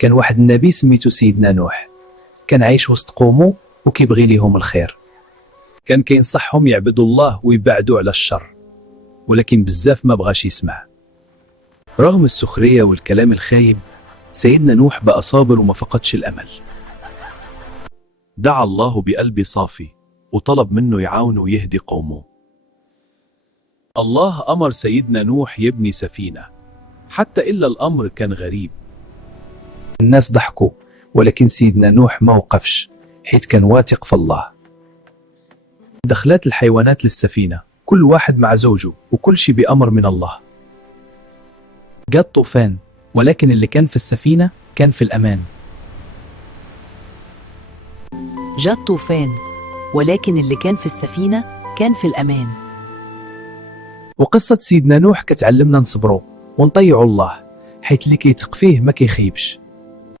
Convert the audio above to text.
كان واحد النبي سميتو سيدنا نوح، كان عايش وسط قومه وكيبغي ليهم الخير. كان كينصحهم يعبدوا الله ويبعدوا على الشر، ولكن بزاف ما بغاش يسمع. رغم السخرية والكلام الخايب، سيدنا نوح بقى صابر وما فقدش الأمل. دعا الله بقلب صافي وطلب منه يعاونه ويهدي قومه. الله أمر سيدنا نوح يبني سفينة، حتى إلا الأمر كان غريب. الناس ضحكوا، ولكن سيدنا نوح ما وقفش، حيث كان واثق في الله. دخلت الحيوانات للسفينة، كل واحد مع زوجه، وكل شيء بأمر من الله. جاء الطوفان، ولكن اللي كان في السفينة كان في الأمان. جاء الطوفان، ولكن اللي كان في السفينة كان في الأمان. وقصة سيدنا نوح كتعلمنا نصبروا ونطيعوا الله، حيث اللي كيتق فيه ما كيخيبش.